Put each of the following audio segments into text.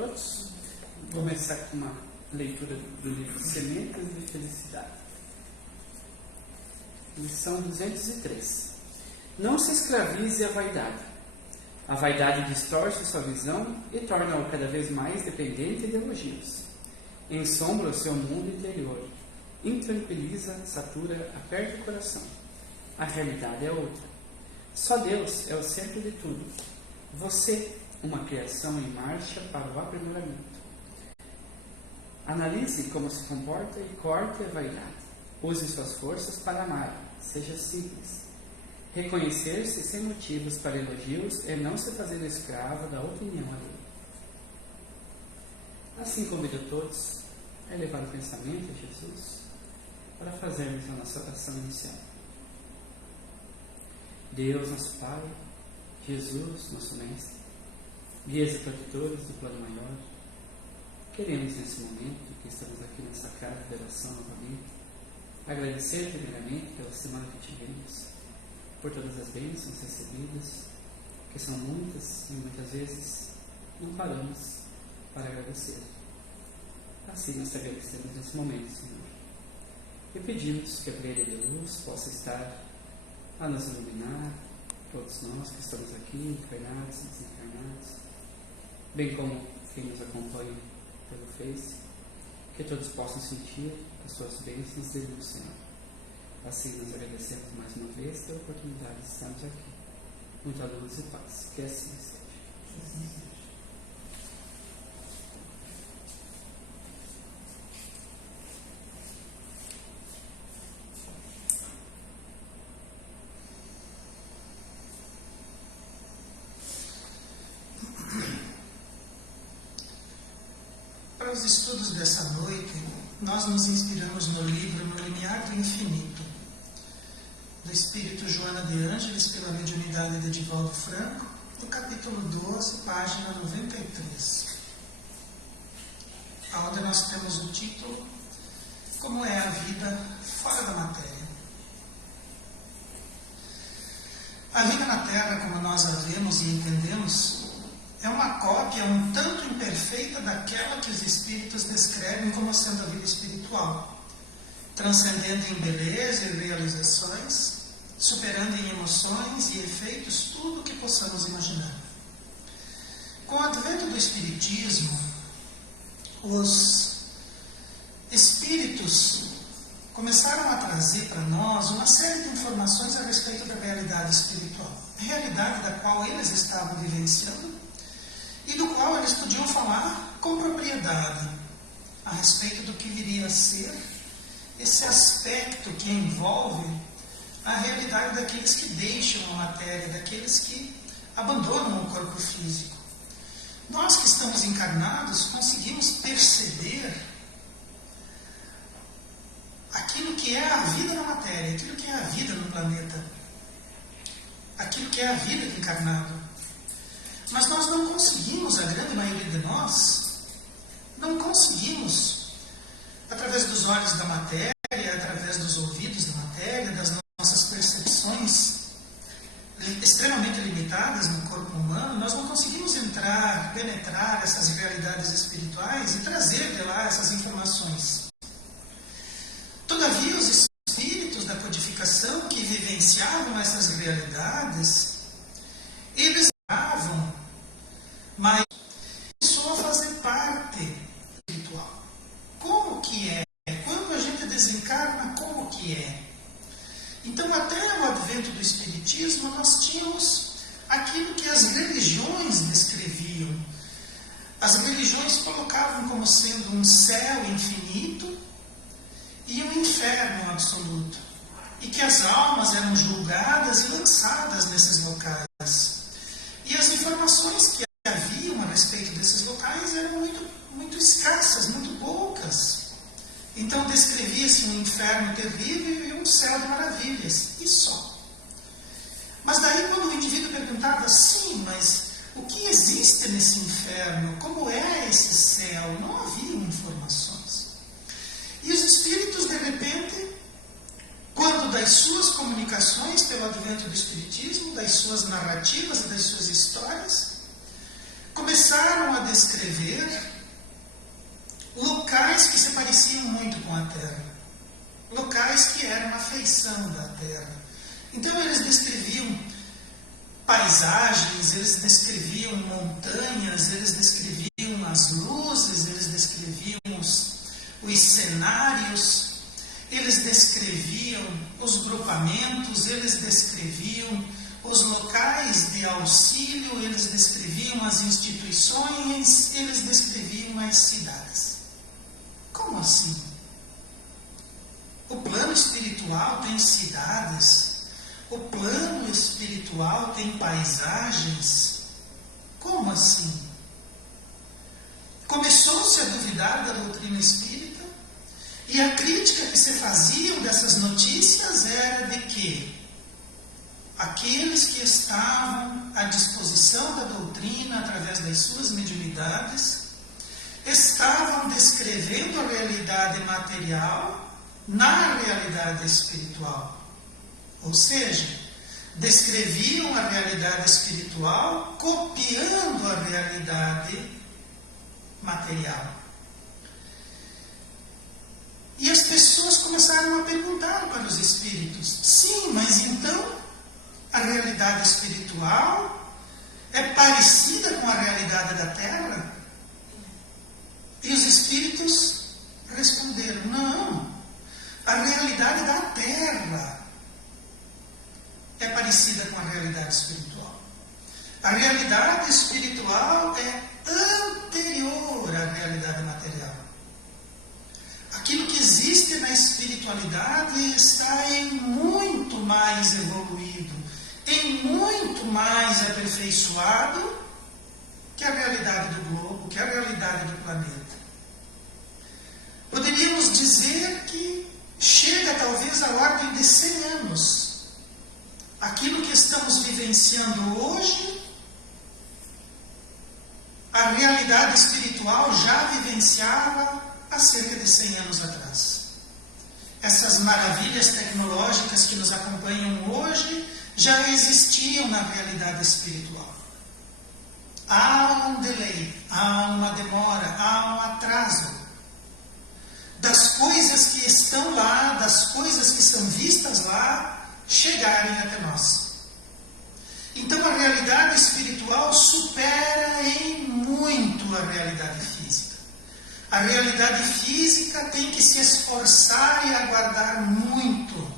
todos. Vou começar com uma leitura do livro Sementes de Felicidade. Lição 203. Não se escravize à vaidade. A vaidade distorce sua visão e torna-o cada vez mais dependente de elogios. Ensombra o seu mundo interior, intranquiliza, satura, aperta o coração. A realidade é outra. Só Deus é o centro de tudo. Você, uma criação em marcha para o aprimoramento. Analise como se comporta e corte a vaidade. Use suas forças para amar. Seja simples. Reconhecer-se sem motivos para elogios e não se fazer escravo da opinião alheia. Assim convido a todos a elevar o pensamento a Jesus para fazermos a nossa oração inicial. Deus, nosso Pai, Jesus, nosso Mestre, guias e protetores do plano maior, queremos nesse momento que estamos aqui nessa casa de oração novamente, agradecer primeiramente pela semana que tivemos, por todas as bênçãos recebidas, que são muitas e muitas vezes não paramos para agradecer. Assim nós te agradecemos nesse momento, Senhor. E pedimos que a brilha de luz possa estar a nos iluminar, todos nós que estamos aqui, encarnados e desencarnados, bem como quem nos acompanha pelo Face, que todos possam sentir as suas bênçãos de luz, Senhor. Assim nós agradecemos mais uma vez pela oportunidade de estarmos aqui. Muita luz e paz. Que assim seja. Para os estudos dessa noite, nós nos inspiramos no livro No Limiar do Infinito, do Espírito Joana de Ângeles, pela mediunidade de Divaldo Franco, no capítulo 12, página 93, onde nós temos o título Como é a vida fora da matéria. A vida na Terra, como nós a vemos e entendemos, é uma cópia um tanto imperfeita daquela que os espíritos descrevem como sendo a vida espiritual, transcendendo em beleza e realizações, superando em emoções e efeitos tudo o que possamos imaginar. Com o advento do Espiritismo, os espíritos começaram a trazer para nós uma série de informações a respeito da realidade espiritual, realidade da qual eles estavam vivenciando e do qual eles podiam falar com propriedade a respeito do que viria a ser esse aspecto que envolve a realidade daqueles que deixam a matéria, daqueles que abandonam o corpo físico. Nós que estamos encarnados conseguimos perceber aquilo que é a vida na matéria, aquilo que é a vida no planeta, aquilo que é a vida do encarnado. Mas nós não conseguimos, a grande maioria de nós, não conseguimos, através dos olhos da matéria, através dos ouvidos da matéria, das nossas percepções extremamente limitadas no corpo humano, nós não conseguimos entrar, penetrar essas realidades espirituais e trazer de lá essas informações. Todavia, os espíritos da codificação que vivenciavam essas realidades, eles mas começou a fazer parte espiritual. Como que é? Quando a gente desencarna, como que é? Então, até o advento do Espiritismo, nós tínhamos aquilo que as religiões descreviam. As religiões colocavam como sendo um céu infinito e um inferno absoluto. E que as almas eram julgadas e lançadas nesses locais. E as informações que haviam a respeito desses locais eram muito escassas, muito poucas. Então descrevia-se um inferno terrível e um céu de maravilhas, e só. Mas daí quando o indivíduo perguntava, sim, mas o que existe nesse inferno? Como é esse céu? Não haviam informações. E os espíritos, de repente, quando das suas comunicações pelo advento do Espiritismo, das suas narrativas e das suas histórias, começaram a a descrever locais que se pareciam muito com a Terra, locais que eram a feição da Terra. Então eles descreviam paisagens, eles descreviam montanhas, eles descreviam as luzes, eles descreviam os cenários, eles descreviam os grupamentos, eles descreviam os locais de auxílio, eles descreviam as instituições, eles descreviam as cidades. Como assim? O plano espiritual tem cidades, o plano espiritual tem paisagens. Como assim? Começou-se a duvidar da doutrina espírita e a crítica que se faziam dessas notícias era de que aqueles que estavam à disposição da doutrina através das suas mediunidades estavam descrevendo a realidade material na realidade espiritual. Ou seja, descreviam a realidade espiritual copiando a realidade material. E as pessoas começaram a perguntar para os espíritos: sim, mas então a realidade espiritual é parecida com a realidade da Terra? E os espíritos responderam: não, a realidade da Terra é parecida com a realidade espiritual. A realidade espiritual é anterior à realidade material. Aquilo que existe na espiritualidade está em muito mais evoluído, em muito mais aperfeiçoado que a realidade do globo, que a realidade do planeta. Poderíamos dizer que chega talvez à ordem de 100 anos. Aquilo que estamos vivenciando hoje, a realidade espiritual já vivenciava há cerca de 100 anos atrás. Essas maravilhas tecnológicas que nos acompanham hoje já existiam na realidade espiritual. Há um delay, há uma demora, há um atraso das coisas que estão lá, das coisas que são vistas lá, chegarem até nós. Então a realidade espiritual supera em muito a realidade física. A realidade física tem que se esforçar e aguardar muito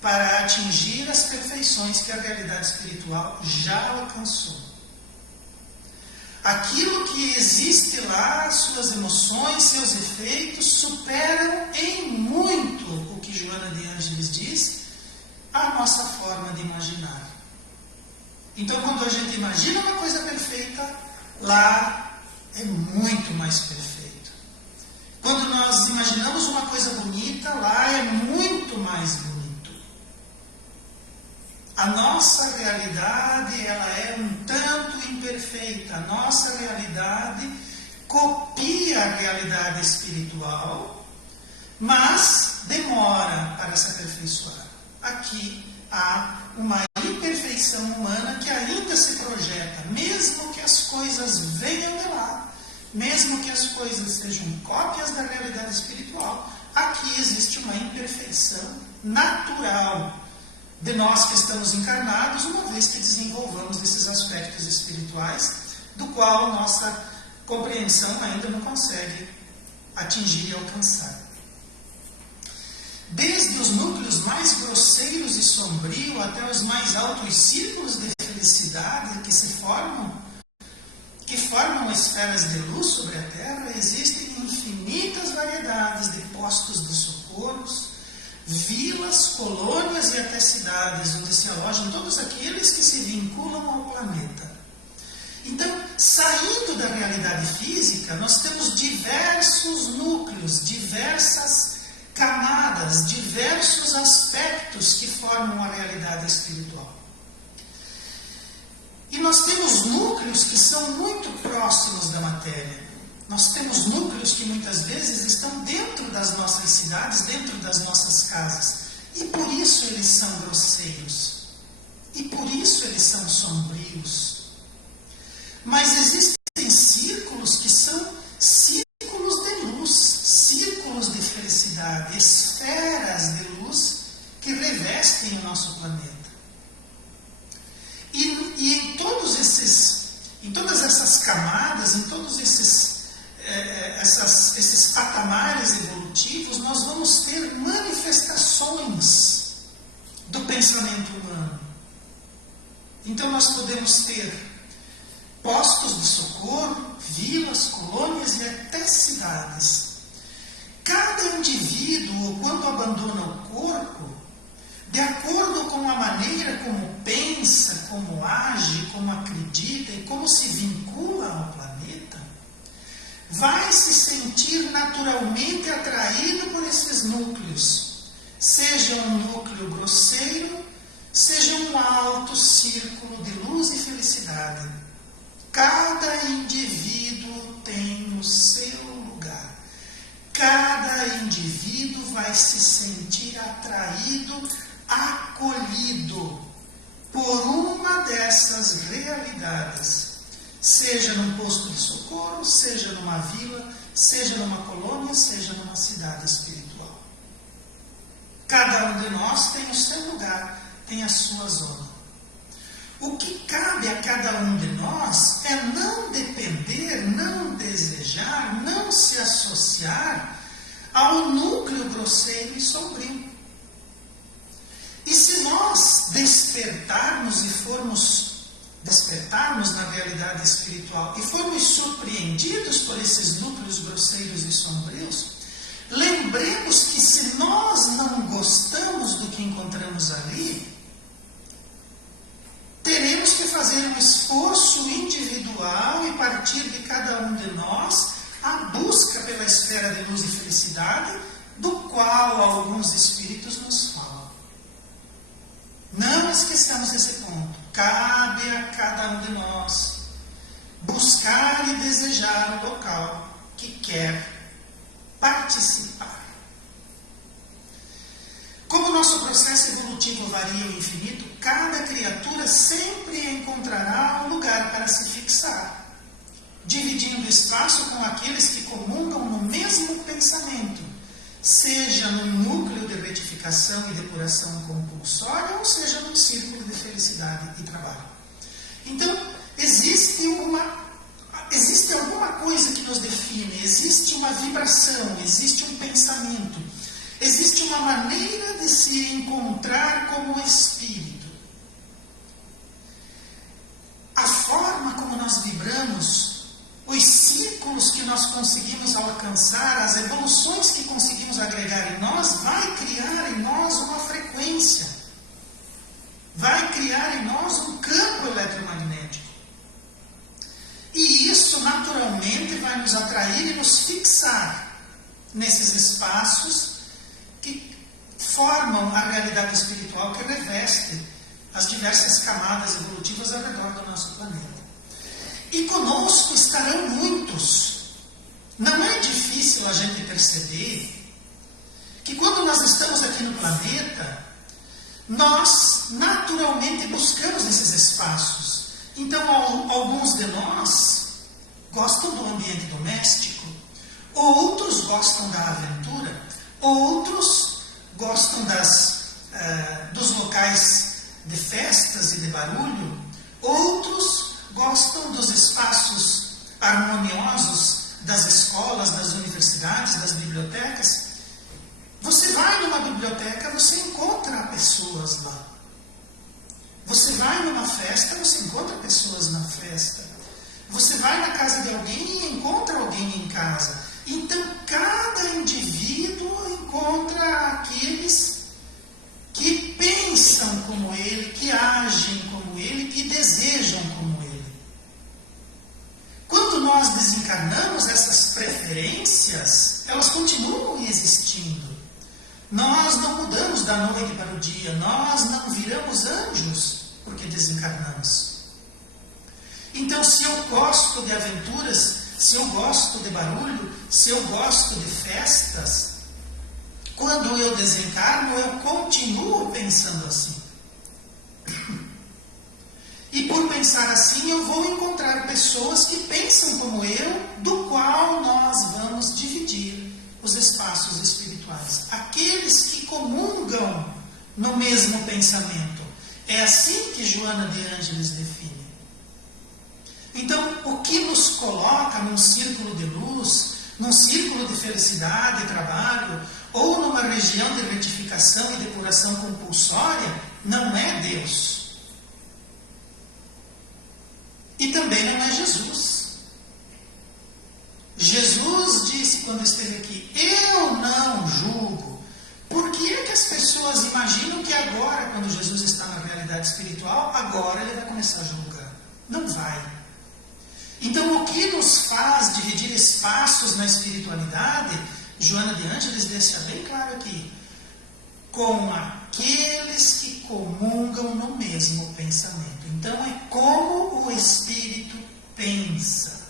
para atingir as perfeições que a realidade espiritual já alcançou. Aquilo que existe lá, suas emoções, seus efeitos, superam em muito o que Joana de Ângeles diz, a nossa forma de imaginar. Então, quando a gente imagina uma coisa perfeita, lá é muito mais perfeito. Quando nós imaginamos uma coisa bonita, lá é muito mais bonito. A nossa realidade, ela é um tanto imperfeita. A nossa realidade copia a realidade espiritual, mas demora para se aperfeiçoar. Aqui há uma imperfeição humana que ainda se projeta, mesmo que as coisas venham de lá, mesmo que as coisas sejam cópias da realidade espiritual, aqui existe uma imperfeição natural de nós que estamos encarnados, uma vez que desenvolvamos esses aspectos espirituais, do qual nossa compreensão ainda não consegue atingir e alcançar. Desde os núcleos mais grosseiros e sombrios até os mais altos círculos de felicidade que formam esferas de luz sobre a Terra, existem infinitas variedades de postos de socorros, vilas, colônias e até cidades onde se alojam todos aqueles que se vinculam ao planeta. Então, saindo da realidade física, nós temos diversos núcleos, diversas camadas, diversos aspectos que formam a realidade espiritual. E nós temos núcleos que são muito próximos da matéria. Nós temos núcleos que muitas vezes estão dentro das nossas cidades, dentro das nossas casas. E por isso eles são grosseiros. E por isso eles são sombrios. Mas existem revestem o nosso planeta. E em todas essas camadas, em todos esses patamares evolutivos, nós vamos ter manifestações do pensamento humano. Então nós podemos ter postos de socorro, vilas, colônias e até cidades. Cada indivíduo, quando abandona o corpo, de acordo com a maneira como pensa, como age, como acredita e como se vincula ao planeta, vai se sentir naturalmente atraído por esses núcleos, seja um núcleo grosseiro, seja um alto círculo de luz e felicidade. Cada indivíduo tem o seu lugar. Cada indivíduo vai se sentir atraído, acolhido por uma dessas realidades, seja num posto de socorro, seja numa vila, seja numa colônia, seja numa cidade espiritual. Cada um de nós tem o seu lugar, tem a sua zona. O que cabe a cada um de nós é não depender, não desejar, não se associar ao núcleo grosseiro e sombrio. E se nós despertarmos na realidade espiritual e formos surpreendidos por esses núcleos grosseiros e sombrios, lembremos que se nós não gostamos do que encontramos ali, teremos que fazer um esforço individual e partir de cada um de nós a busca pela esfera de luz e felicidade, do qual alguns espíritos nos falam. Não esqueçamos esse ponto. Cabe a cada um de nós buscar e desejar o local que quer participar. Como o nosso processo evolutivo varia ao infinito, cada criatura sempre encontrará um lugar para se fixar, dividindo o espaço com aqueles que comungam no mesmo pensamento, seja num núcleo de retificação e depuração compulsória, ou seja num círculo de felicidade e trabalho. Então, existe alguma coisa que nos define, existe uma vibração, existe um pensamento, existe uma maneira de se encontrar como espírito. A forma como nós vibramos, os círculos que nós conseguimos alcançar, as evoluções que conseguimos agregar em nós, vai criar em nós uma frequência, vai criar em nós um campo eletromagnético. E isso naturalmente vai nos atrair e nos fixar nesses espaços que formam a realidade espiritual que reveste as diversas camadas evolutivas ao redor do nosso planeta. E conosco estarão muitos. Não é difícil a gente perceber que quando nós estamos aqui no planeta, nós naturalmente buscamos esses espaços. Então, alguns de nós gostam do ambiente doméstico, outros gostam da aventura, outros gostam dos locais de festas e de barulho, outros gostam dos espaços harmoniosos das escolas, das universidades, das bibliotecas. Você vai numa biblioteca, você encontra pessoas lá. Você vai numa festa, você encontra pessoas na festa. Você vai na casa de alguém e encontra alguém em casa. Então, cada indivíduo encontra aqueles que pensam como ele, que agem como ele e desejam como ele. Quando nós desencarnamos, essas preferências, elas continuam existindo. Nós não mudamos da noite para o dia, nós não viramos anjos porque desencarnamos. Então, se eu gosto de aventuras, se eu gosto de barulho, se eu gosto de festas, quando eu desencarno, eu continuo pensando assim. E por pensar assim, eu vou encontrar pessoas que pensam como eu, do qual nós vamos dividir os espaços espirituais. Aqueles que comungam no mesmo pensamento. É assim que Joana de Ângeles define. Então, o que nos coloca num círculo de luz, num círculo de felicidade e trabalho, ou numa região de retificação e depuração compulsória, não é Deus. E também não é Jesus. Jesus disse quando esteve aqui, eu não julgo. Por que é que as pessoas imaginam que agora, quando Jesus está na realidade espiritual, agora ele vai começar a julgar? Não vai. Então, o que nos faz dividir espaços na espiritualidade, Joana de Ângeles deixa bem claro aqui, com aqueles que comungam no mesmo pensamento. Então, é como o Espírito pensa.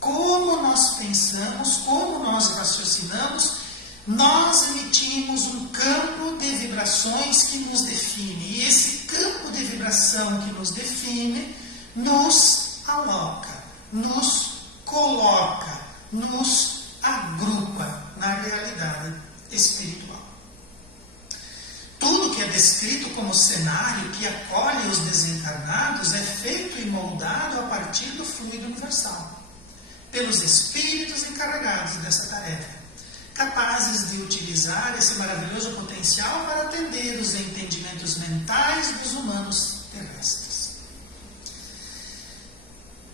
Como nós pensamos, como nós raciocinamos, nós emitimos um campo de vibrações que nos define. E esse campo de vibração que nos define nos aloca, nos coloca, nos agrupa na realidade espiritual. Tudo que é descrito como cenário que acolhe os desencarnados é feito e moldado a partir do fluido universal, pelos espíritos encarregados dessa tarefa, capazes de utilizar esse maravilhoso potencial para atender os entendimentos mentais dos humanos terrestres.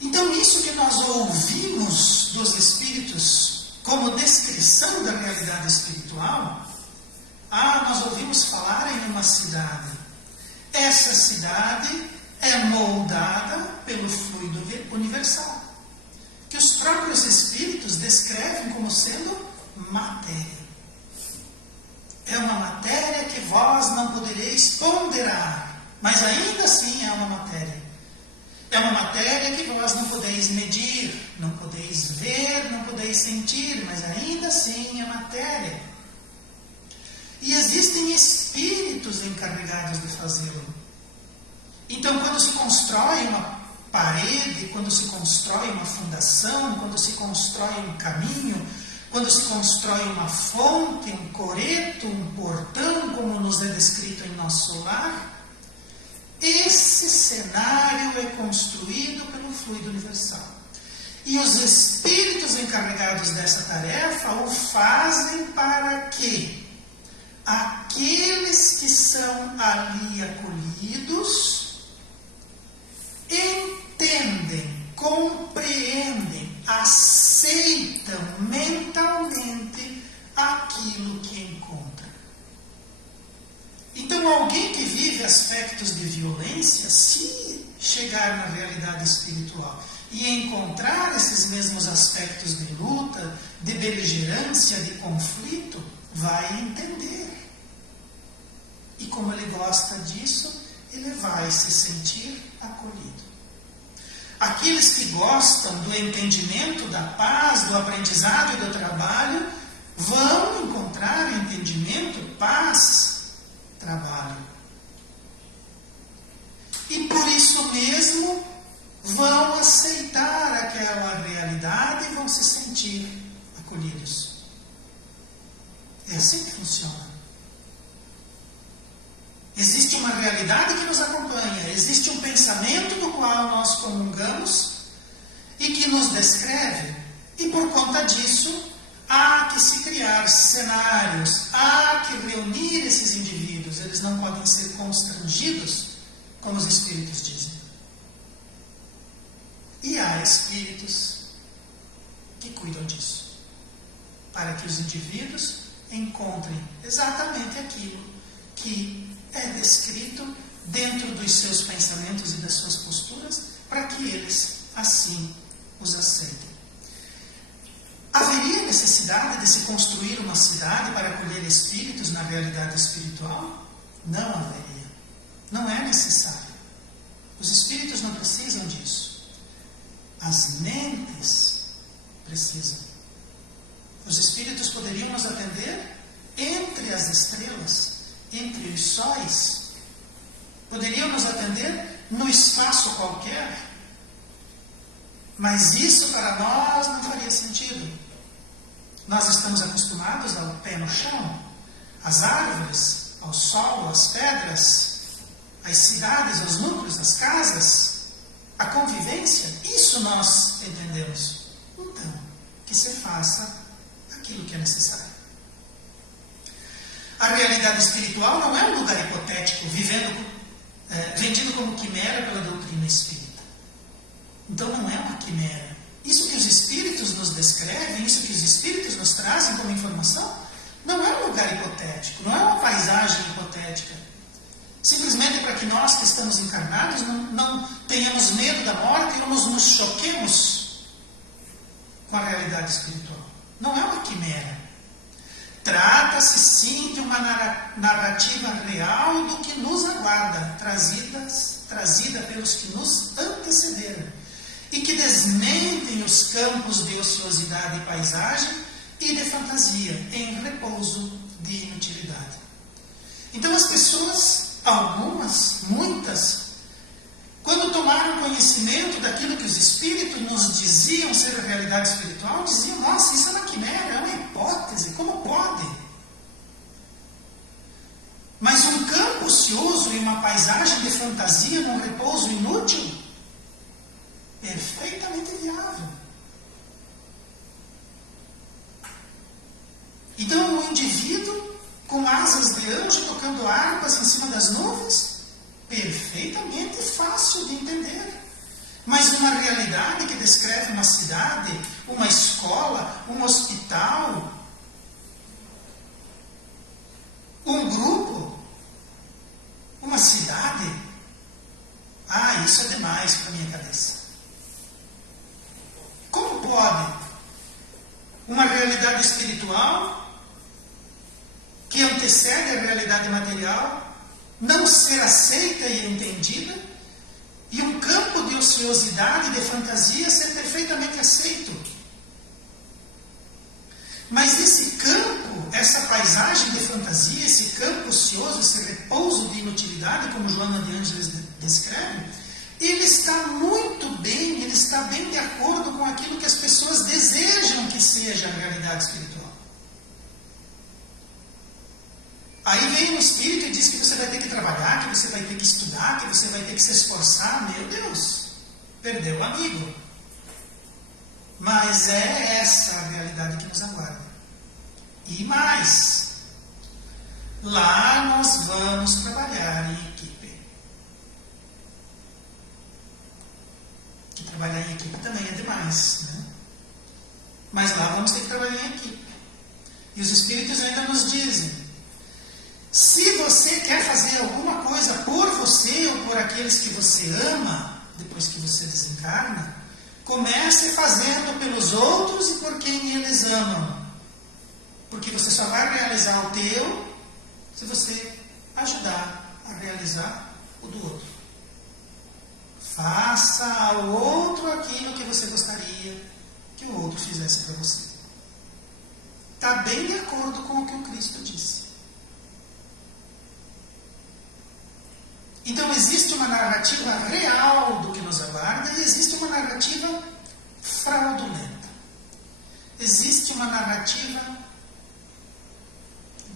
Então, isso que nós ouvimos dos espíritos como descrição da realidade espiritual, nós ouvimos falar em uma cidade. Essa cidade é moldada pelo fluido universal, que os próprios espíritos descrevem como sendo matéria. É uma matéria que vós não podereis ponderar, mas ainda assim é uma matéria. É uma matéria que vós não podeis medir, não podeis ver, não podeis sentir, mas ainda assim é matéria. E existem espíritos encarregados de fazê-lo. Então, quando se constrói uma parede, quando se constrói uma fundação, quando se constrói um caminho, quando se constrói uma fonte, um coreto, um portão, como nos é descrito em nosso lar, esse cenário é construído pelo fluido universal. E os espíritos encarregados dessa tarefa o fazem para que aqueles que são ali acolhidos entendem, compreendem, aceitam mentalmente aquilo que encontram. Então, alguém que vive aspectos de violência, se chegar na realidade espiritual e encontrar esses mesmos aspectos de luta, de beligerância, de conflito, vai entender. E como ele gosta disso, ele vai se sentir acolhido. Aqueles que gostam do entendimento, da paz, do aprendizado e do trabalho, vão encontrar entendimento, paz, trabalho. E por isso mesmo vão aceitar aquela realidade e vão se sentir acolhidos. É assim que funciona. Existe uma realidade que nos acompanha, existe um pensamento do qual nós comungamos e que nos descreve, e por conta disso há que se criar cenários, há que reunir esses indivíduos, eles não podem ser constrangidos, como os espíritos dizem. E há espíritos que cuidam disso, para que os indivíduos encontrem exatamente aquilo que é descrito dentro dos seus pensamentos e das suas posturas, para que eles assim os aceitem. Haveria necessidade de se construir uma cidade para acolher espíritos na realidade espiritual? Não haveria. Não é necessário. Os espíritos não precisam disso. As mentes precisam. Os espíritos poderiam nos atender entre as estrelas, entre os sóis. Poderiam nos atender no espaço qualquer. Mas isso para nós não faria sentido. Nós estamos acostumados ao pé no chão, às árvores, ao sol, às pedras, às cidades, aos núcleos, às casas, a convivência, isso nós entendemos. Então, que se faça aquilo que é necessário. A realidade espiritual não é um lugar hipotético, vendido como quimera pela doutrina espírita. Então não é uma quimera. Isso que os espíritos nos descrevem, isso que os espíritos nos trazem como informação, não é um lugar hipotético, não é uma paisagem hipotética. Simplesmente para que nós que estamos encarnados não tenhamos medo da morte e não nos choquemos com a realidade espiritual. Não é uma quimera. Trata-se sim de uma narrativa real do que nos aguarda, trazida pelos que nos antecederam e que desmentem os campos de ociosidade e paisagem e de fantasia em repouso de inutilidade. Então as pessoas, algumas, muitas, quando tomaram conhecimento daquilo que os espíritos nos diziam ser a realidade espiritual, diziam: nossa, isso é uma quimera, é uma hipótese, como pode? Mas um campo ocioso e uma paisagem de fantasia num repouso inútil, perfeitamente viável. Então o indivíduo com asas de anjo tocando harpas em cima das nuvens, perfeitamente fácil de entender. Mas uma realidade que descreve uma cidade, uma escola, um hospital, um grupo, uma cidade, isso é demais para a minha cabeça. Como pode uma realidade espiritual que antecede a realidade material não ser aceita e entendida, e um campo de ociosidade e de fantasia ser perfeitamente aceito? Mas esse campo, essa paisagem de fantasia, esse campo ocioso, esse repouso de inutilidade, como Joana de Ângeles descreve, ele está muito bem, ele está bem de acordo com aquilo que as pessoas desejam que seja a realidade espiritual. Aí vem o Espírito e diz que você vai ter que trabalhar, que você vai ter que estudar, que você vai ter que se esforçar. Meu Deus, perdeu o amigo. Mas é essa a realidade que nos aguarda. E mais, lá nós vamos trabalhar em equipe. Que trabalhar em equipe também é demais, né? Mas lá vamos ter que trabalhar em equipe. E os Espíritos ainda nos dizem: se você quer fazer alguma coisa por você ou por aqueles que você ama, depois que você desencarna, comece fazendo pelos outros e por quem eles amam. Porque você só vai realizar o teu se você ajudar a realizar o do outro. Faça ao outro aquilo que você gostaria que o outro fizesse para você. Está bem de acordo com o que o Cristo disse. Então existe uma narrativa real do que nos aguarda e existe uma narrativa fraudulenta. Existe uma narrativa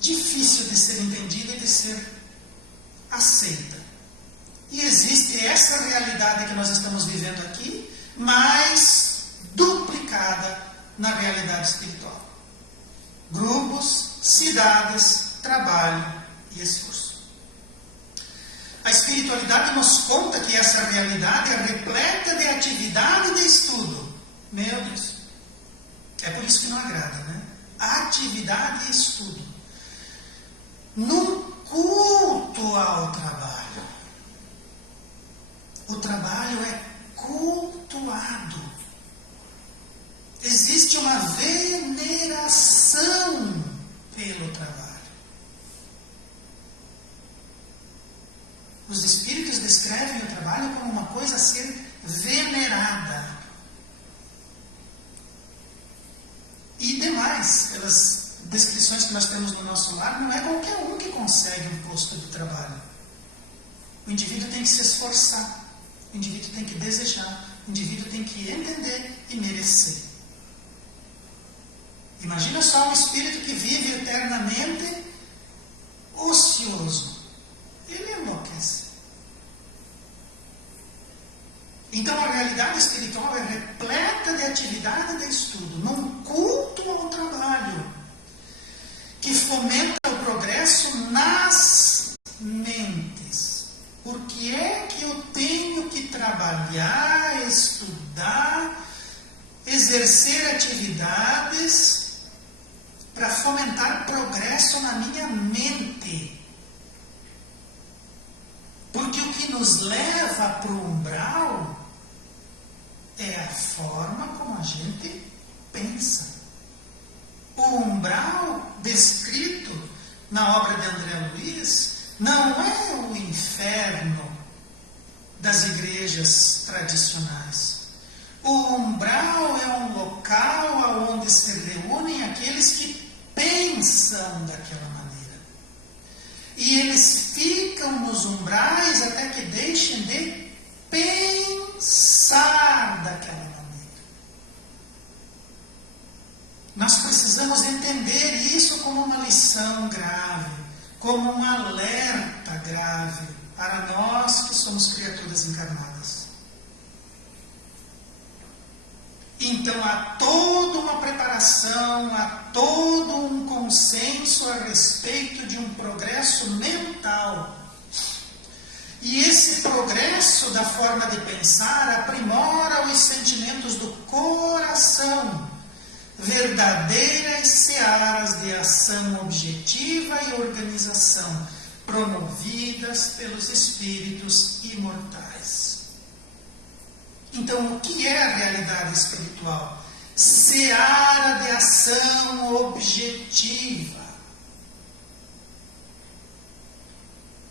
difícil de ser entendida e de ser aceita. E existe essa realidade que nós estamos vivendo aqui, mas duplicada na realidade espiritual. Grupos, cidades, trabalho e esforço. A espiritualidade nos conta que essa realidade é repleta de atividade e de estudo. Meu Deus. É por isso que não agrada, né? Atividade e estudo. Num culto ao trabalho. O trabalho é cultuado. Existe uma veneração pelo trabalho. Os Espíritos descrevem o trabalho como uma coisa a ser venerada. E demais, pelas descrições que nós temos no nosso lar, não é qualquer um que consegue um posto de trabalho. O indivíduo tem que se esforçar, o indivíduo tem que desejar, o indivíduo tem que entender e merecer. Imagina só um espírito que vive eternamente mente. Porque o que nos leva para o umbral é a forma como a gente pensa. O umbral descrito na obra de André Luiz não é o inferno das igrejas tradicionais. O umbral é um local onde se reúnem aqueles que pensam daquela maneira. E eles ficam nos umbrais até que deixem de pensar daquela maneira. Nós precisamos entender isso como uma lição grave, como um alerta grave para nós que somos criaturas encarnadas. Então há toda uma preparação, há todo um consenso a respeito de um progresso mental. E esse progresso da forma de pensar aprimora os sentimentos do coração, verdadeiras searas de ação objetiva e organização, promovidas pelos espíritos imortais. Então, o que é a realidade espiritual? Seara de ação objetiva.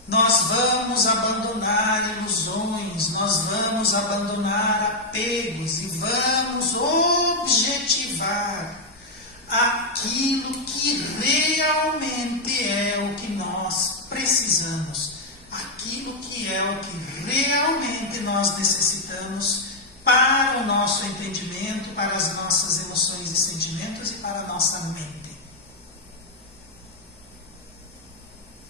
Nós vamos abandonar ilusões, nós vamos abandonar apegos e vamos objetivar aquilo que realmente é o que nós precisamos, aquilo que é o que realmente nós necessitamos para o nosso entendimento, para as nossas emoções e sentimentos e para a nossa mente.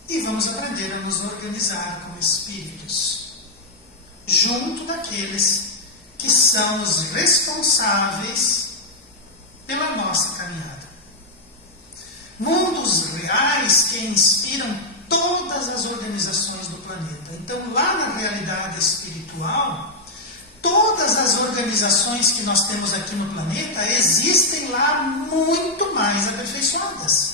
E vamos aprender a nos organizar como espíritos, junto daqueles que são os responsáveis pela nossa caminhada. Mundos reais que inspiram todas as organizações do planeta. Então, lá na realidade espiritual, todas as organizações que nós temos aqui no planeta existem lá muito mais aperfeiçoadas.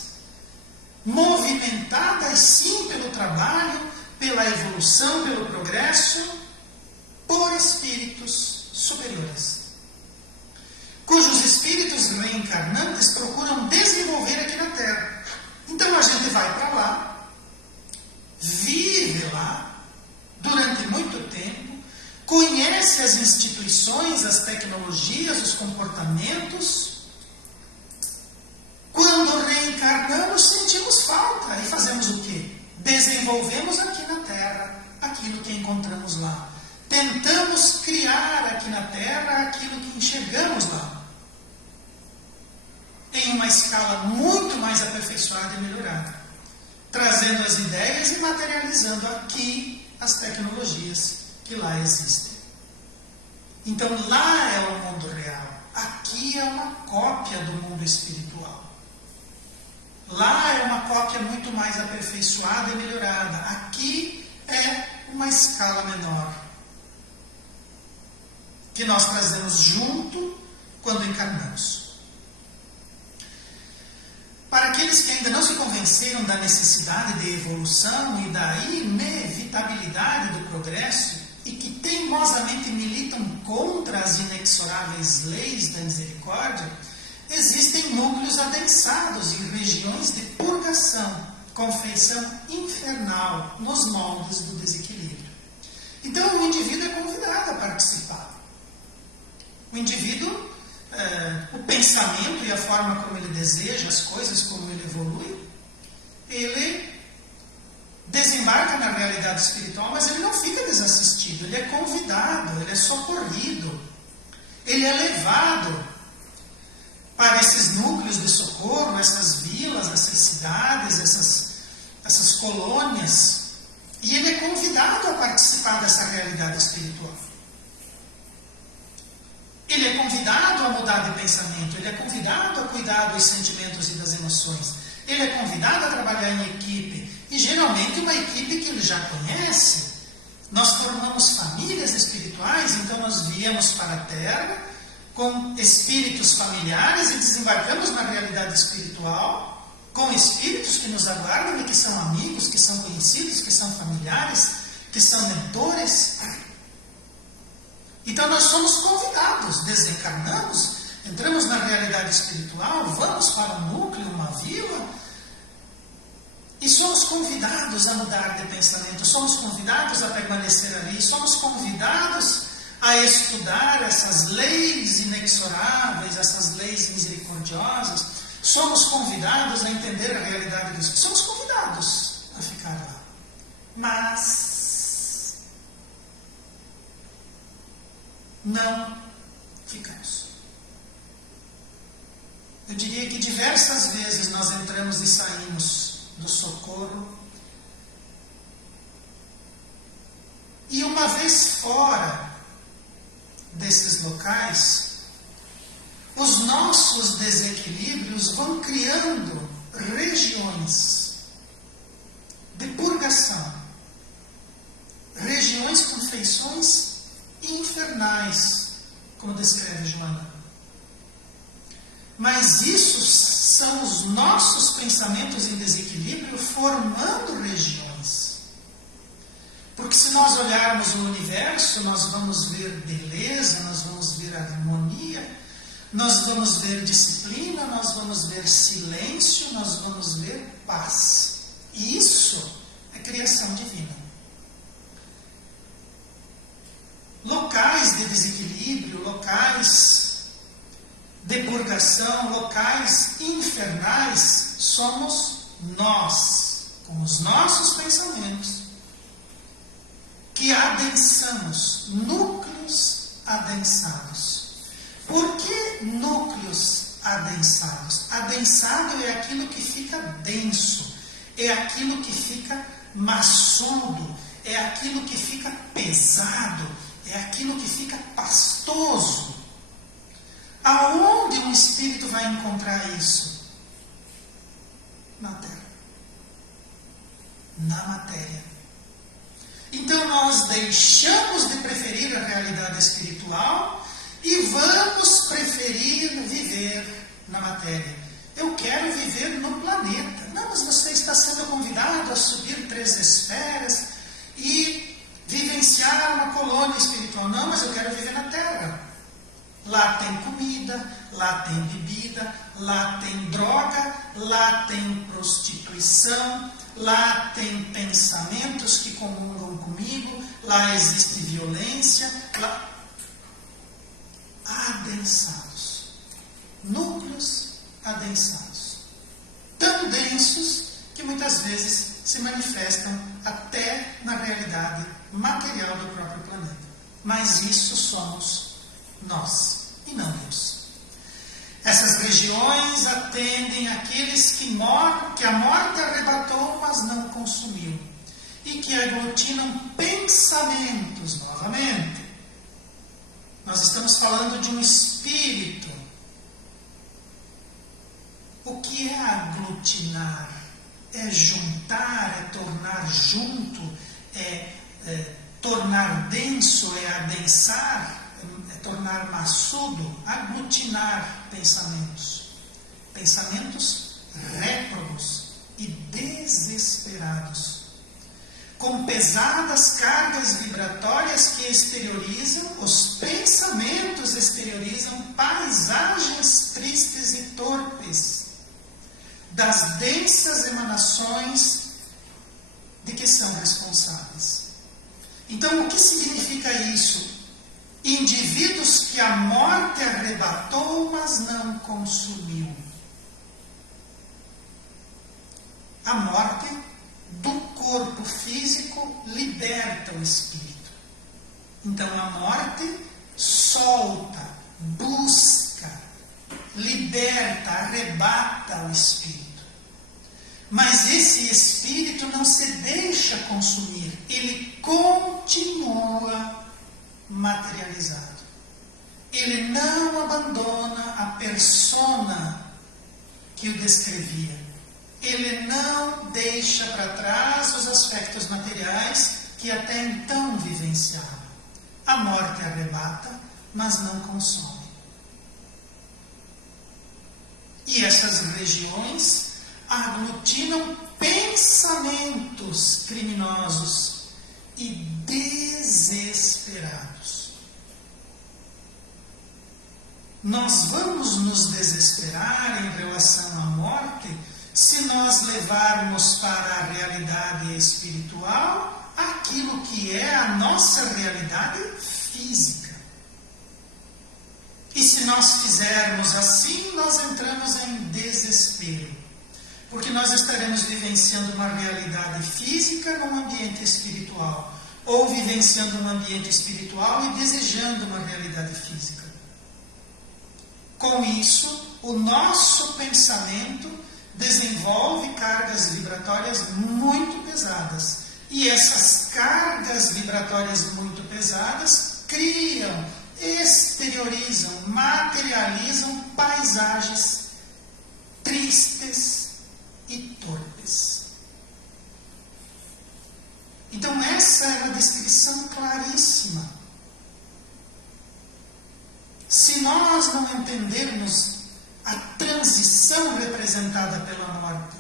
Movimentadas sim pelo trabalho, pela evolução, pelo progresso, por espíritos superiores, cujos espíritos reencarnantes procuram desenvolver aqui na Terra. Então a gente vai para lá, vive lá durante muito tempo, conhece as instituições, as tecnologias, os comportamentos. Quando reencarnamos, sentimos falta e fazemos o quê? Desenvolvemos aqui na Terra aquilo que encontramos lá. Tentamos criar aqui na Terra aquilo que enxergamos lá, em uma escala muito mais aperfeiçoada e melhorada, trazendo as ideias e materializando aqui as tecnologias que lá existem. Então lá é o mundo real, aqui é uma cópia do mundo espiritual. Lá é uma cópia muito mais aperfeiçoada e melhorada. Aqui é uma escala menor, que nós trazemos junto quando encarnamos. Para aqueles que ainda não se convenceram da necessidade de evolução e da inevitabilidade do progresso e que teimosamente militam contra as inexoráveis leis da misericórdia, existem núcleos adensados em regiões de purgação, com feição infernal nos moldes do desequilíbrio. Então o indivíduo é convidado a participar. O indivíduo, o pensamento e a forma como ele deseja as coisas, como ele evolui, ele desembarca na realidade espiritual, mas ele não fica desassistido, ele é convidado, ele é socorrido, ele é levado para esses núcleos de socorro, essas vilas, essas cidades, essas colônias, e ele é convidado a participar dessa realidade espiritual. Ele é convidado a mudar de pensamento, ele é convidado a cuidar dos sentimentos e das emoções, ele é convidado a trabalhar em equipe, e geralmente uma equipe que ele já conhece. Nós formamos famílias espirituais, então nós viemos para a Terra com espíritos familiares e desembarcamos na realidade espiritual com espíritos que nos aguardam e que são amigos, que são conhecidos, que são familiares, que são mentores. Então nós somos convidados, desencarnamos, entramos na realidade espiritual, vamos para um núcleo, uma vila, e somos convidados a mudar de pensamento, somos convidados a permanecer ali, somos convidados a estudar essas leis inexoráveis, essas leis misericordiosas, somos convidados a entender a realidade do Espírito, somos convidados a ficar lá. Mas não ficamos. Eu diria que diversas vezes nós entramos e saímos do socorro, e uma vez fora desses locais, os nossos desequilíbrios vão criando regiões de purgação, regiões com feições infernais, como descreve Joana. Mas isso são os nossos pensamentos em desequilíbrio formando regiões. Porque se nós olharmos o universo, nós vamos ver beleza, nós vamos ver harmonia, nós vamos ver disciplina, nós vamos ver silêncio, nós vamos ver paz. E isso é criação divina. Locais de desequilíbrio, locais de purgação, locais infernais, somos nós, com os nossos pensamentos, que adensamos, núcleos adensados. Por que núcleos adensados? Adensado é aquilo que fica denso, é aquilo que fica maçudo, é aquilo que fica pesado, é aquilo que fica pastoso. Aonde um espírito vai encontrar isso? Na Terra. Na matéria. Então nós deixamos de preferir a realidade espiritual e vamos preferir viver na matéria. Eu quero viver no planeta. Não, mas você está sendo convidado a subir 3 esferas e vivenciar uma colônia espiritual. Não, mas eu quero viver na Terra. Lá tem comida, lá tem bebida, lá tem droga, lá tem prostituição, lá tem pensamentos que comungam comigo, lá existe violência, lá... Adensados. Núcleos adensados. Tão densos que muitas vezes se manifestam até na realidade material do próprio planeta. Mas isso somos nós, e não Deus. Essas regiões atendem aqueles que a morte arrebatou, mas não consumiu, e que aglutinam pensamentos novamente. Nós estamos falando de um espírito. O que é aglutinar? É juntar, é tornar junto, é tornar denso, é adensar, é tornar maçudo, aglutinar pensamentos. Pensamentos réprobos e desesperados, com pesadas cargas vibratórias que exteriorizam, os pensamentos exteriorizam paisagens tristes e torpes das densas emanações de que são responsáveis. Então, o que significa isso? Indivíduos que a morte arrebatou, mas não consumiu. A morte do corpo físico liberta o espírito. Então a morte solta, busca, liberta, arrebata o espírito. Mas esse espírito não se deixa consumir, ele continua materializado. Ele não abandona a persona que o descrevia. Ele não deixa para trás os aspectos materiais que até então vivenciava. A morte arrebata, mas não consome. E essas regiões aglutinam pensamentos criminosos e desesperados. Nós vamos nos desesperar em relação à morte se nós levarmos para a realidade espiritual aquilo que é a nossa realidade física. E se nós fizermos assim, nós entramos em desespero, porque nós estaremos vivenciando uma realidade física num ambiente espiritual, ou vivenciando um ambiente espiritual e desejando uma realidade física. Com isso, o nosso pensamento desenvolve cargas vibratórias muito pesadas. E essas cargas vibratórias muito pesadas criam, exteriorizam, materializam paisagens tristes e torpes. Então essa é uma descrição claríssima. Se nós não entendermos a transição representada pela morte,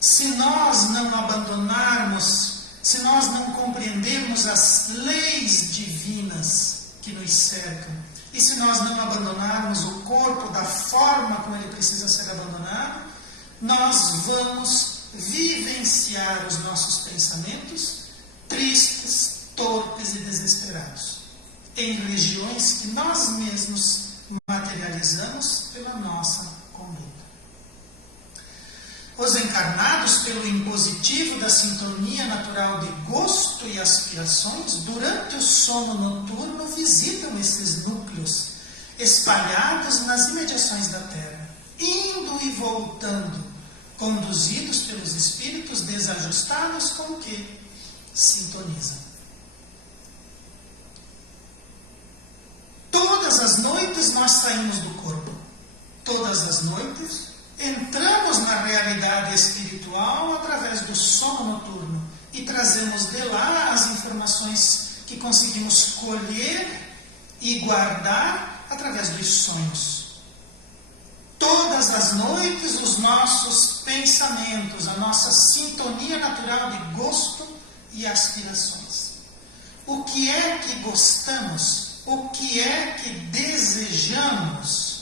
se nós não abandonarmos, se nós não compreendermos as leis divinas que nos cercam, e se nós não abandonarmos o corpo da forma como ele precisa ser abandonado, nós vamos vivenciar os nossos pensamentos tristes, torpes e desesperados, em regiões que nós mesmos materializamos pela nossa conduta. Os encarnados, pelo impositivo da sintonia natural de gosto e aspirações, durante o sono noturno visitam esses núcleos espalhados nas imediações da Terra, indo e voltando, conduzidos pelos espíritos desajustados com que sintonizam. Todas as noites nós saímos do corpo. Todas as noites entramos na realidade espiritual através do sono noturno e trazemos de lá as informações que conseguimos colher e guardar através dos sonhos. Todas as noites os nossos pensamentos, a nossa sintonia natural de gosto e aspirações. O que é que gostamos? O que é que desejamos?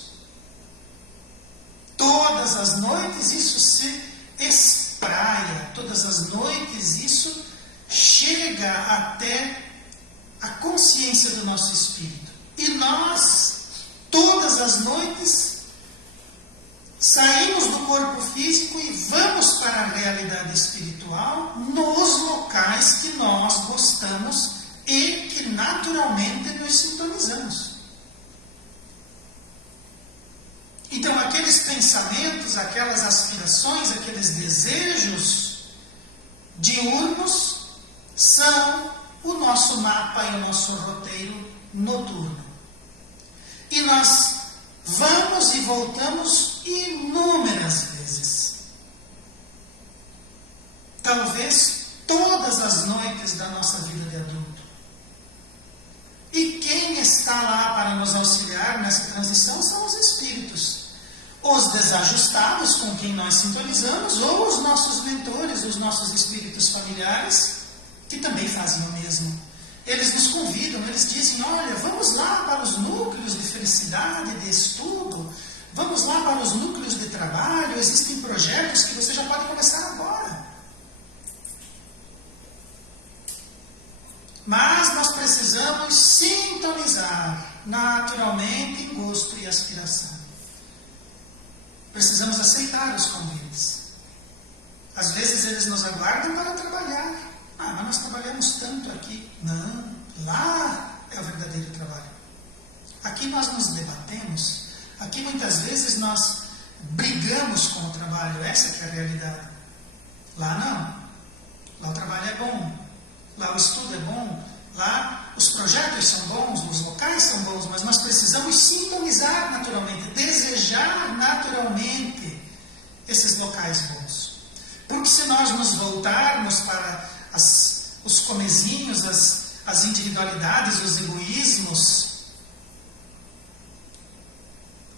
Todas as noites isso se espraia, todas as noites isso chega até a consciência do nosso espírito. E nós, todas as noites, saímos do corpo físico e vamos para a realidade espiritual nos locais que nós gostamos e que naturalmente nos sintonizamos. Então, aqueles pensamentos, aquelas aspirações, aqueles desejos diurnos são o nosso mapa e o nosso roteiro noturno. E nós vamos e voltamos inúmeras vezes. Talvez todas as noites da nossa vida de adulto. E quem está lá para nos auxiliar nessa transição são os espíritos. Os desajustados com quem nós sintonizamos, ou os nossos mentores, os nossos espíritos familiares, que também fazem o mesmo. Eles nos convidam, eles dizem, olha, vamos lá para os núcleos de felicidade, de estudo, vamos lá para os núcleos de trabalho, existem projetos que você já pode começar agora. Mas nós precisamos sintonizar naturalmente em gosto e aspiração. Precisamos aceitar os convites. Às vezes eles nos aguardam para trabalhar. Ah, mas nós trabalhamos tanto aqui. Não, lá é o verdadeiro trabalho. Aqui nós nos debatemos. Aqui muitas vezes nós brigamos com o trabalho. Essa que é a realidade. Lá não. Lá o trabalho é bom. Lá o estudo é bom, lá os projetos são bons, os locais são bons, mas nós precisamos sintonizar naturalmente, desejar naturalmente esses locais bons. Porque se nós nos voltarmos para os comezinhos, as individualidades, os egoísmos,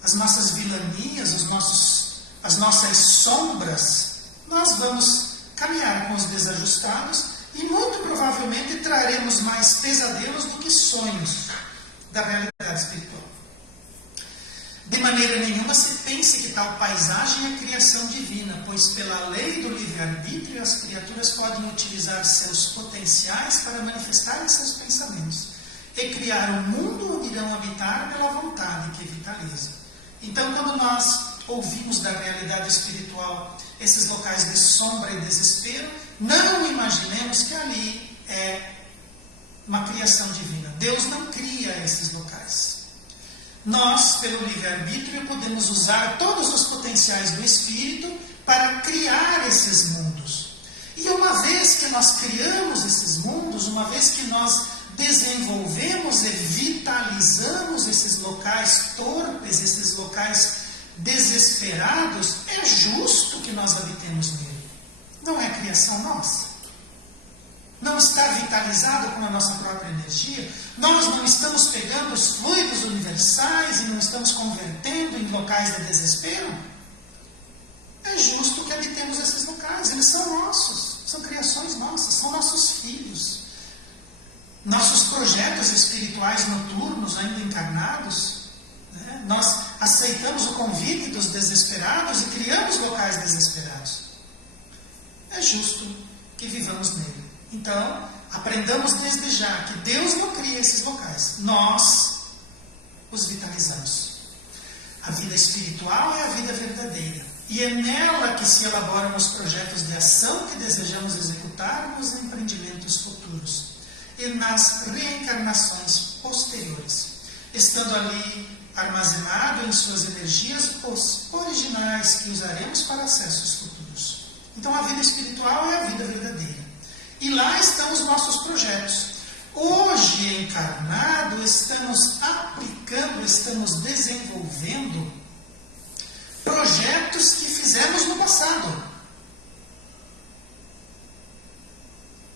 as nossas vilanias, os nossos as nossas sombras, nós vamos caminhar com os desajustados e muito provavelmente traremos mais pesadelos do que sonhos da realidade espiritual. De maneira nenhuma se pense que tal paisagem é criação divina, pois pela lei do livre-arbítrio as criaturas podem utilizar seus potenciais para manifestarem seus pensamentos e criar um mundo onde irão habitar pela vontade que vitaliza. Então, quando nós ouvimos da realidade espiritual esses locais de sombra e desespero, não imaginemos que ali é uma criação divina. Deus não cria esses locais. Nós, pelo livre-arbítrio, podemos usar todos os potenciais do Espírito para criar esses mundos. E uma vez que nós criamos esses mundos, uma vez que nós desenvolvemos e vitalizamos esses locais torpes, esses locais desesperados, é justo que nós habitemos nele. Não é criação nossa. Não está vitalizado com a nossa própria energia. Nós não estamos pegando os fluidos universais e não estamos convertendo em locais de desespero. É justo que habitemos esses locais. Eles são nossos. São criações nossas. São nossos filhos. Nossos projetos espirituais noturnos, ainda encarnados, né? Nós aceitamos o convite dos desesperados e criamos locais desesperados. É justo que vivamos nele. Então, aprendamos desde já que Deus não cria esses locais. Nós os vitalizamos. A vida espiritual é a vida verdadeira. E é nela que se elaboram os projetos de ação que desejamos executar nos empreendimentos futuros e nas reencarnações posteriores, estando ali armazenado em suas energias os originais que usaremos para acessos futuros. Então a vida espiritual é a vida verdadeira. E lá estão os nossos projetos. Hoje encarnado, estamos aplicando, estamos desenvolvendo projetos que fizemos no passado.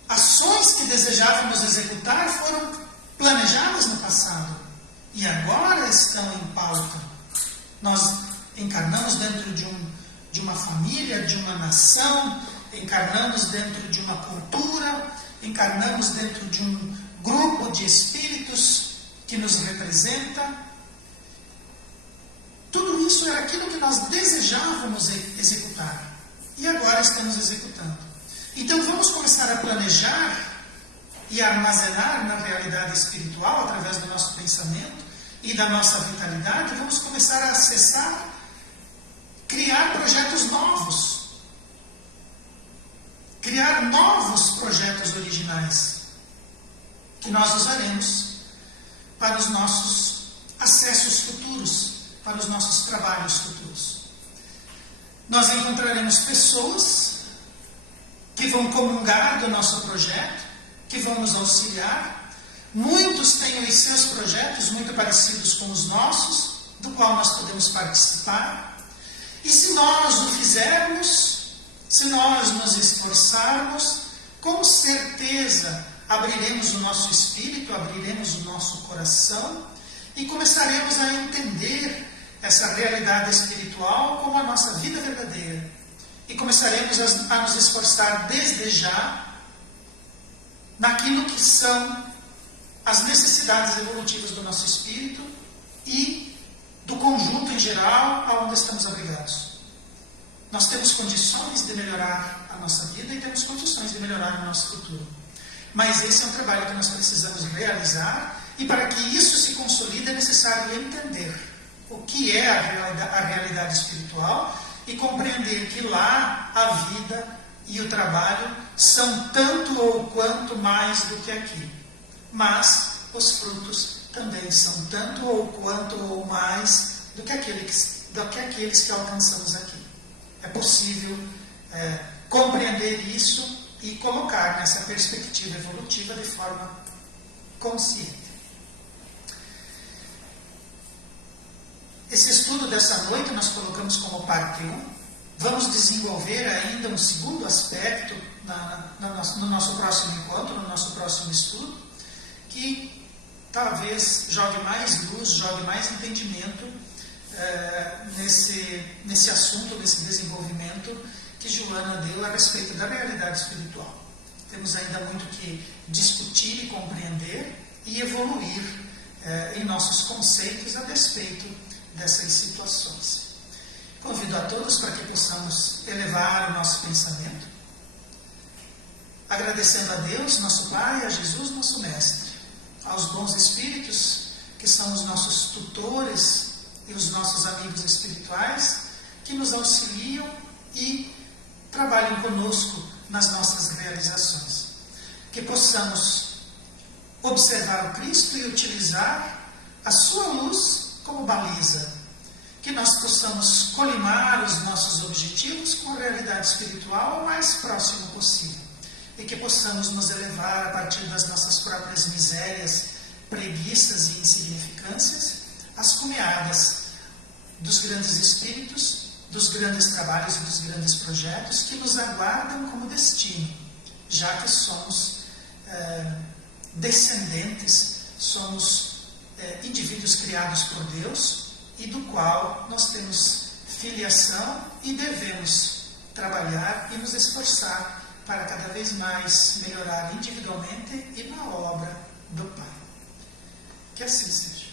Ações que desejávamos executar foram planejadas no passado e agora estão em pauta. Nós encarnamos dentro de uma família, de uma nação, encarnamos dentro de uma cultura, encarnamos dentro de um grupo de espíritos que nos representa. Tudo isso era aquilo que nós desejávamos executar e agora estamos executando. Então vamos começar a planejar e a armazenar na realidade espiritual, através do nosso pensamento e da nossa vitalidade, vamos começar a acessar, criar projetos novos, criar novos projetos originais, que nós usaremos para os nossos acessos futuros, para os nossos trabalhos futuros. Nós encontraremos pessoas que vão comungar do nosso projeto, que vão nos auxiliar. Muitos têm os seus projetos muito parecidos com os nossos, do qual nós podemos participar. E se nós o fizermos, se nós nos esforçarmos, com certeza abriremos o nosso espírito, abriremos o nosso coração e começaremos a entender essa realidade espiritual como a nossa vida verdadeira. E começaremos a nos esforçar desde já naquilo que são as necessidades evolutivas do nosso espírito e do conjunto em geral aonde estamos abrigados. Nós temos condições de melhorar a nossa vida e temos condições de melhorar o nosso futuro. Mas esse é um trabalho que nós precisamos realizar e para que isso se consolide é necessário entender o que é a realidade espiritual e compreender que lá a vida e o trabalho são tanto ou quanto mais do que aqui. Mas os frutos também são tanto ou quanto ou mais do que aqueles que alcançamos aqui. É possível compreender isso e colocar nessa perspectiva evolutiva de forma consciente. Esse estudo dessa noite nós colocamos como parte 1. Vamos desenvolver ainda um segundo aspecto no nosso próximo encontro, no nosso próximo estudo, que talvez jogue mais luz, jogue mais entendimento nesse assunto, nesse desenvolvimento que Joana deu a respeito da realidade espiritual. Temos ainda muito que discutir e compreender e evoluir em nossos conceitos a despeito dessas situações. Convido a todos para que possamos elevar o nosso pensamento, agradecendo a Deus, nosso Pai, a Jesus, nosso Mestre, aos bons espíritos, que são os nossos tutores e os nossos amigos espirituais, que nos auxiliam e trabalham conosco nas nossas realizações. Que possamos observar o Cristo e utilizar a sua luz como baliza. Que nós possamos colimar os nossos objetivos com a realidade espiritual o mais próximo possível. E que possamos nos elevar a partir das nossas próprias misérias, preguiças e insignificâncias, às cumeadas dos grandes espíritos, dos grandes trabalhos e dos grandes projetos que nos aguardam como destino, já que somos descendentes, somos indivíduos criados por Deus e do qual nós temos filiação e devemos trabalhar e nos esforçar para cada vez mais melhorar individualmente e na obra do Pai. Que assim seja.